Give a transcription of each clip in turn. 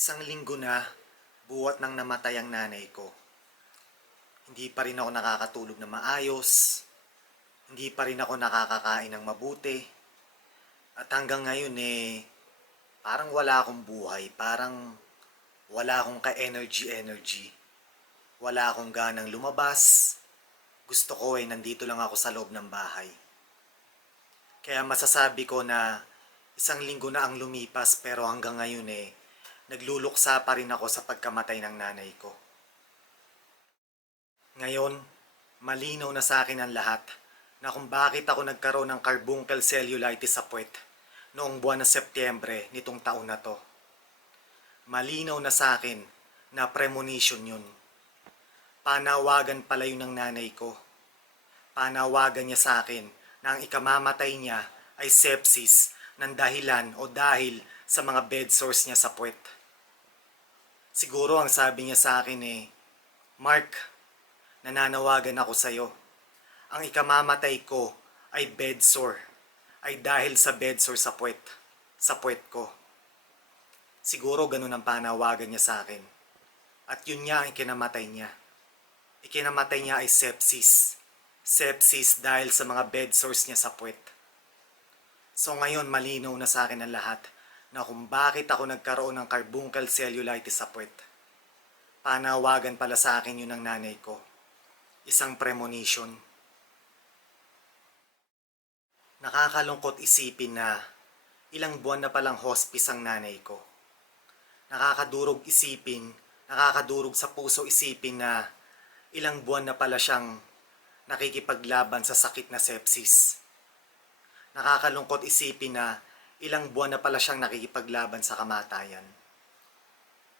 Isang linggo na, buwat nang namatay ang nanay ko. Hindi pa rin ako nakakatulog na maayos. Hindi pa rin ako nakakakain ng mabuti. At hanggang ngayon parang wala akong buhay. Parang wala akong ka-energy. Wala akong ganang lumabas. Gusto ko nandito lang ako sa loob ng bahay. Kaya masasabi ko na isang linggo na ang lumipas pero hanggang ngayon nagluluksa pa rin ako sa pagkamatay ng nanay ko. Ngayon, malinaw na sa akin ang lahat na kung bakit ako nagkaroon ng carbuncle cellulitis sa puwet noong buwan ng Setyembre nitong taon na to. Malinaw na sa akin na premonition yun. Panawagan pala yun ng nanay ko. Panawagan niya sa akin na ang ikamamatay niya ay sepsis ng dahilan o dahil sa mga bed sores niya sa puwet. Siguro ang sabi niya sa akin Mark, nananawagan ako sa'yo. Ang ikamamatay ko ay bed sore, ay dahil sa bed sore sa puwet ko. Siguro ganun ang panawagan niya sa akin. At yun niya ang ikinamatay niya. Ikinamatay niya ay sepsis. Sepsis dahil sa mga bed sores niya sa puwet. So ngayon malinaw na sa akin ang lahat na kung bakit ako nagkaroon ng carbuncle cellulitis sa puwet. Panawagan pala sa akin yun ng nanay ko. Isang premonition. Nakakalungkot isipin na ilang buwan na palang hospice ang nanay ko. Nakakadurog sa puso isipin na ilang buwan na pala siyang nakikipaglaban sa sakit na sepsis. Nakakalungkot isipin na ilang buwan na pala siyang nakikipaglaban sa kamatayan.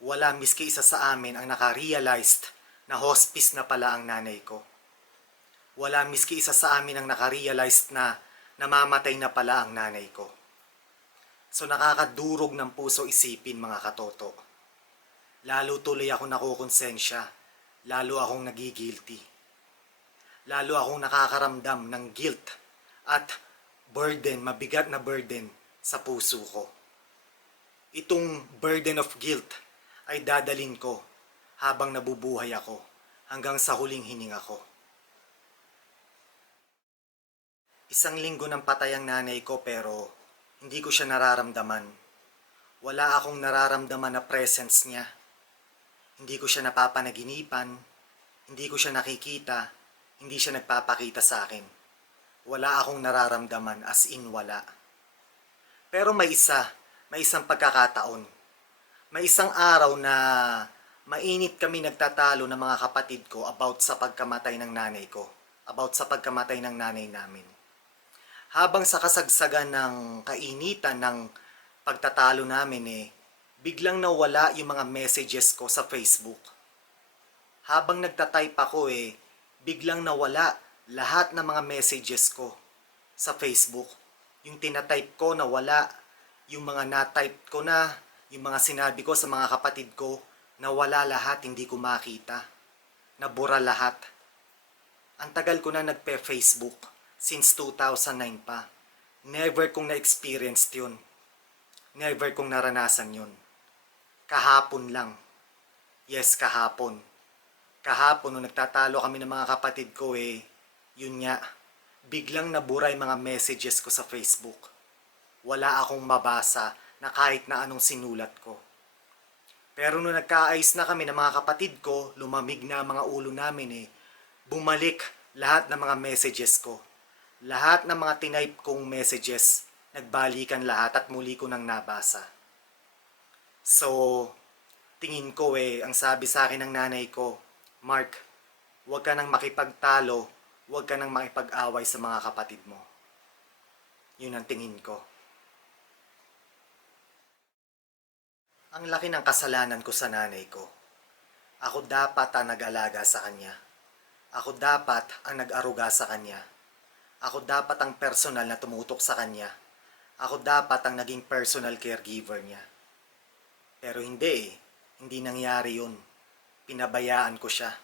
Wala miski isa sa amin ang nakarealized na hospice na pala ang nanay ko. Wala miski isa sa amin ang nakarealized na namamatay na pala ang nanay ko. So nakakadurog ng puso isipin mga katoto. Lalo tuloy ako nakukonsensya. Lalo akong nagigilty. Lalo akong nakakaramdam ng guilt at burden, mabigat na burden sa puso ko. Itong burden of guilt ay dadalin ko habang nabubuhay ako hanggang sa huling hininga ko. Isang linggo ng patay ang nanay ko pero hindi ko siya nararamdaman. Wala akong nararamdaman na presence niya. Hindi ko siya napapanaginipan, hindi ko siya nakikita, hindi siya nagpapakita sa akin. Wala akong nararamdaman as in wala. Pero may isang pagkakataon. May isang araw na mainit kami nagtatalo ng mga kapatid ko about sa pagkamatay ng nanay ko. About sa pagkamatay ng nanay namin. Habang sa kasagsagan ng kainitan ng pagtatalo namin biglang nawala yung mga messages ko sa Facebook. Habang nagtatype ako biglang nawala lahat ng mga messages ko sa Facebook. Yung tinatype ko nawala, yung mga natype ko na, yung mga sinabi ko sa mga kapatid ko, nawala lahat, hindi ko makita. Nabura lahat. Ang tagal ko na nagpe-Facebook. Since 2009 pa. Never kong na-experienced yun. Never kong naranasan yun. Kahapon lang. Yes, kahapon. Kahapon, nung nagtatalo kami ng mga kapatid ko yun nga, biglang nabura yung mga messages ko sa Facebook. Wala akong mabasa na kahit na anong sinulat ko. Pero nung nagkaayos na kami ng mga kapatid ko, lumamig na ang mga ulo namin bumalik lahat ng mga messages ko. Lahat ng mga tinype kong messages, nagbalikan lahat at muli ko nang nabasa. So, tingin ko ang sabi sa akin ng nanay ko, Mark, huwag ka nang makipagtalo, huwag ka nang makipag-away sa mga kapatid mo. Yun ang tingin ko. Ang laki ng kasalanan ko sa nanay ko. Ako dapat ang nag-alaga sa kanya. Ako dapat ang nag-aruga sa kanya. Ako dapat ang personal na tumutok sa kanya. Ako dapat ang naging personal caregiver niya. Pero hindi nangyari yun. Pinabayaan ko siya.